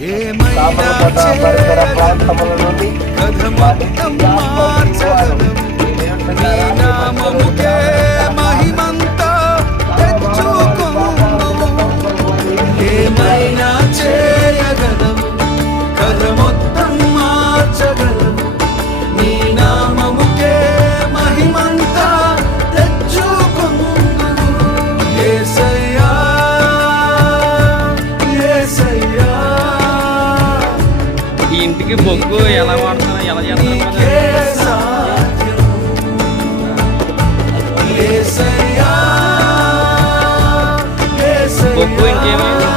సామర్లకోట పరిసర ప్రాంతముల నుండి ఏమైనా చేయగలవు, కథ మొత్తం మార్చగలవు. నీ నామముకే మహిమంతా తెచ్చుకొందువు. యేసయ్యా, యేసయ్యా. ఈ ఇంటికి బొగ్గు ఎలా వాడుతున్నా ఎలా నీకే చేస్తున్నారు? సాధ్యం. యేసయ్యా, బొగ్గు యేసయ్యా. ఇంకేమైనా